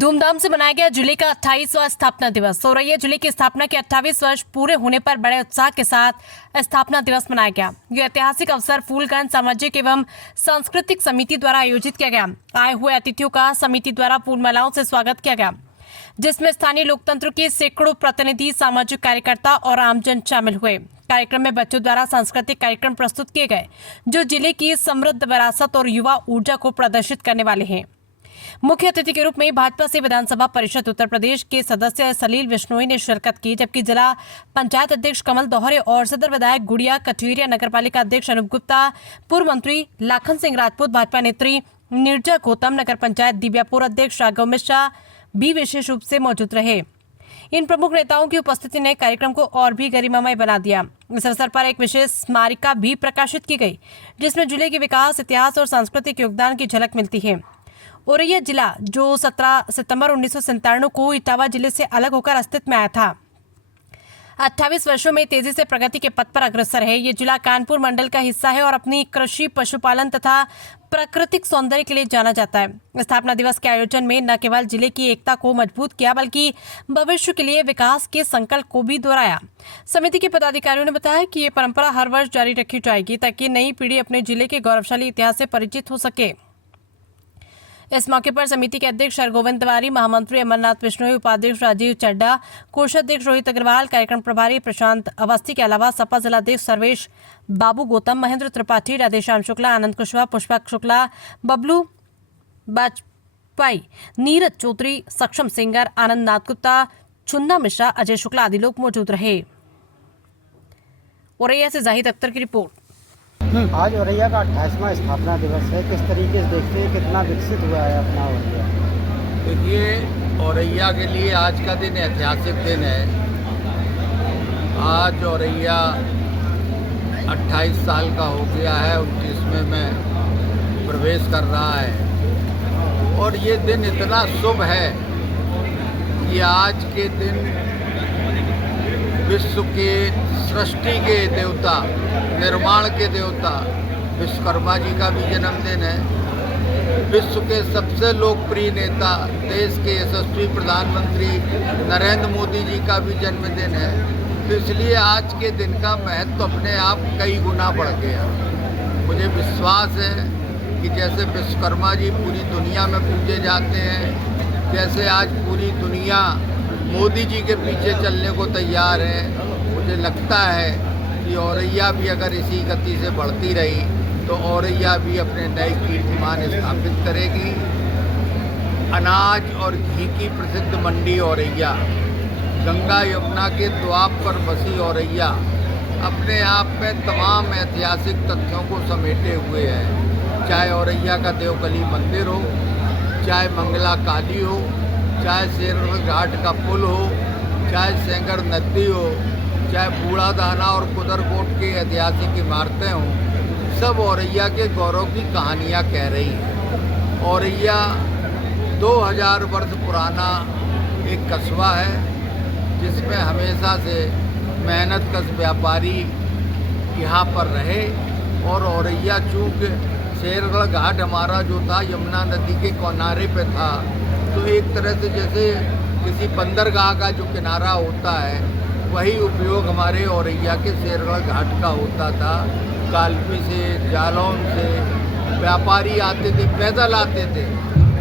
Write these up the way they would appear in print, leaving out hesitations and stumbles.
धूमधाम से मनाया गया जिले का 28वां स्थापना दिवस। औरैया जिले की स्थापना के 28 वर्ष पूरे होने पर बड़े उत्साह के साथ स्थापना दिवस मनाया गया। यह ऐतिहासिक अवसर फूलगंज सामाजिक एवं सांस्कृतिक समिति द्वारा आयोजित किया गया। आए हुए अतिथियों का समिति द्वारा फूल मालाओं से स्वागत किया गया, जिसमें स्थानीय लोकतंत्र के सैकड़ों प्रतिनिधि, सामाजिक कार्यकर्ता और आमजन शामिल हुए। कार्यक्रम में बच्चों द्वारा सांस्कृतिक कार्यक्रम प्रस्तुत किए गए, जो जिले की समृद्ध विरासत और युवा ऊर्जा को प्रदर्शित करने वाले हैं। मुख्य अतिथि के रूप में भाजपा से विधानसभा परिषद उत्तर प्रदेश के सदस्य सलील बिश्नोई ने शिरकत की, जबकि जिला पंचायत अध्यक्ष कमल दोहरे और सदर विधायक गुड़िया कठेरिया, नगरपालिका अध्यक्ष अनूप गुप्ता, पूर्व मंत्री लाखन सिंह राजपूत, भाजपा नेत्री नीरजा गौतम, नगर पंचायत दिव्यापुर अध्यक्ष राघव मिश्रा भी विशेष रूप से मौजूद रहे। इन प्रमुख नेताओं की उपस्थिति ने कार्यक्रम को और भी गरिमामय बना दिया। इस अवसर पर एक विशेष स्मारिका भी प्रकाशित की गई, जिसमें जिले के विकास, इतिहास और सांस्कृतिक योगदान की झलक मिलती है। औरैया जिला, जो 17 सितंबर 1997 को इटावा जिले से अलग होकर अस्तित्व में आया था, 28 वर्षों में तेजी से प्रगति के पथ पर अग्रसर है। ये जिला कानपुर मंडल का हिस्सा है और अपनी कृषि, पशुपालन तथा प्राकृतिक सौंदर्य के लिए जाना जाता है। स्थापना दिवस के आयोजन में न केवल जिले की एकता को मजबूत किया, बल्कि भविष्य के लिए विकास के संकल्प को भी दोहराया। समिति के पदाधिकारियों ने बताया कि ये परंपरा हर वर्ष जारी रखी जाएगी, ताकि नई पीढ़ी अपने जिले के गौरवशाली इतिहास से परिचित हो सके। इस मौके पर समिति के अध्यक्ष हरगोविंद तिवारी, महामंत्री अमरनाथ बिश्नोई, उपाध्यक्ष राजीव चड्डा, कोषाध्यक्ष रोहित अग्रवाल, कार्यक्रम प्रभारी प्रशांत अवस्थी के अलावा सपा जिलाध्यक्ष सर्वेश बाबू गौतम, महेंद्र त्रिपाठी, राधेश्याम शुक्ला, आनंद कुशवाहा, पुष्पक शुक्ला, बबलू बाजपाई, नीरज चौधरी, सक्षम सिंगर, आनंद नाथ गुप्ता, चुन्ना मिश्रा, अजय शुक्ला आदि लोग मौजूद रहे। औरैया से जाहिद अख्तर की रिपोर्ट। आज औरैया का 28वां स्थापना दिवस है। किस तरीके से देखते हैं, कितना विकसित हुआ है अपना औरैया? देखिए, औरैया के लिए आज का दिन ऐतिहासिक दिन है। आज औरैया 28 साल का हो गया है, 29वें में प्रवेश कर रहा है और ये दिन इतना शुभ है कि आज के दिन विश्व के सृष्टि के देवता, निर्माण के देवता विश्वकर्मा जी का भी जन्मदिन है। विश्व के सबसे लोकप्रिय नेता, देश के यशस्वी प्रधानमंत्री नरेंद्र मोदी जी का भी जन्मदिन है। तो इसलिए आज के दिन का महत्व अपने आप कई गुना बढ़ गया। मुझे विश्वास है कि जैसे विश्वकर्मा जी पूरी दुनिया में पूजे जाते हैं, जैसे आज पूरी दुनिया मोदी जी के पीछे चलने को तैयार है, मुझे लगता है कि औरैया भी अगर इसी गति से बढ़ती रही तो औरैया भी अपने नए कीर्तिमान स्थापित करेगी। अनाज और घी की प्रसिद्ध मंडी औरैया, गंगा यमुना के द्वाब पर बसी औरैया अपने आप में तमाम ऐतिहासिक तथ्यों को समेटे हुए है। चाहे औरैया का देवकली मंदिर हो, चाहे मंगला काली हो, चाहे शेरगढ़ घाट का पुल हो, चाहे सेंगर नदी हो, चाहे बूढ़ा दाना और कुदरकोट की ऐतिहासिक इमारतें हों, सब औरैया के गौरव की कहानियाँ कह रही हैं। औरैया 2000 वर्ष पुराना एक कस्बा है, जिसमें हमेशा से मेहनतकश व्यापारी यहाँ पर रहे और औरैया चूँकि शेरगढ़ घाट हमारा जो था यमुना नदी के किनारे पे था, तो एक तरह से जैसे किसी बंदरगाह का जो किनारा होता है, वही उपयोग हमारे औरैया के शेरगढ़ घाट का होता था। कालपी से, जालौन से व्यापारी आते थे, पैदल आते थे।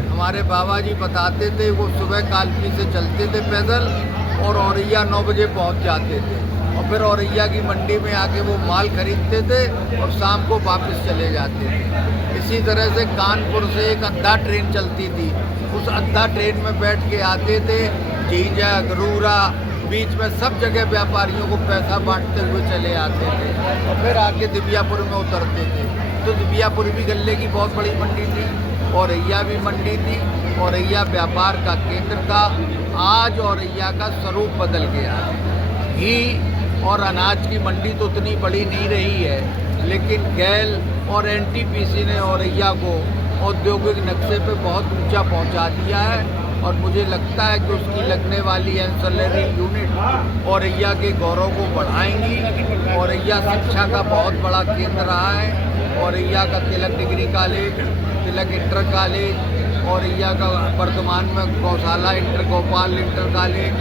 हमारे बाबा जी बताते थे वो सुबह कालपी से चलते थे पैदल और औरैया 9 बजे पहुंच जाते थे और फिर औरैया की मंडी में आके वो माल खरीदते थे और शाम को वापस चले जाते थे। इसी तरह से कानपुर से एक अद्धा ट्रेन चलती थी, उस अद्धा ट्रेन में बैठ के आते थे। जीजा, गरूरा, बीच में सब जगह व्यापारियों को पैसा बांटते हुए चले आते थे और फिर आके दिव्यापुर में उतरते थे। तो दिव्यापुर भी गल्ले की बहुत बड़ी मंडी थी, औरैया भी मंडी थी, औरैया व्यापार का केंद्र था। आज औरैया का स्वरूप बदल गया है। घी और अनाज की मंडी तो उतनी बड़ी नहीं रही है, लेकिन गैल और एनटीपीसी ने औरैया को औद्योगिक नक्शे पे बहुत ऊंचा पहुंचा दिया है और मुझे लगता है कि उसकी लगने वाली एंसिलरी यूनिट औरैया के गौरव को बढ़ाएंगी। औरैया शिक्षा का बहुत बड़ा केंद्र रहा है। औरैया का तिलक डिग्री कॉलेज, तिलक इंटर कॉलेज, औरैया का वर्तमान में गौशाला इंटर गोपाल इंटर कॉलेज,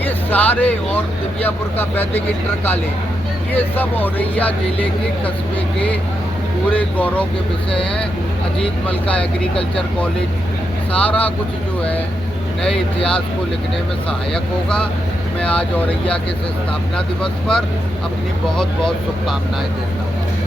ये सारे, और दिव्यापुर का वैदिक इंटर कॉलेज, ये सब औरैया जिले के कस्बे के पूरे गौरव के विषय हैं। अजीत मल का एग्रीकल्चर कॉलेज, सारा कुछ जो है नए इतिहास को लिखने में सहायक होगा। मैं आज औरैया के इस स्थापना दिवस पर अपनी बहुत बहुत शुभकामनाएं देता हूँ।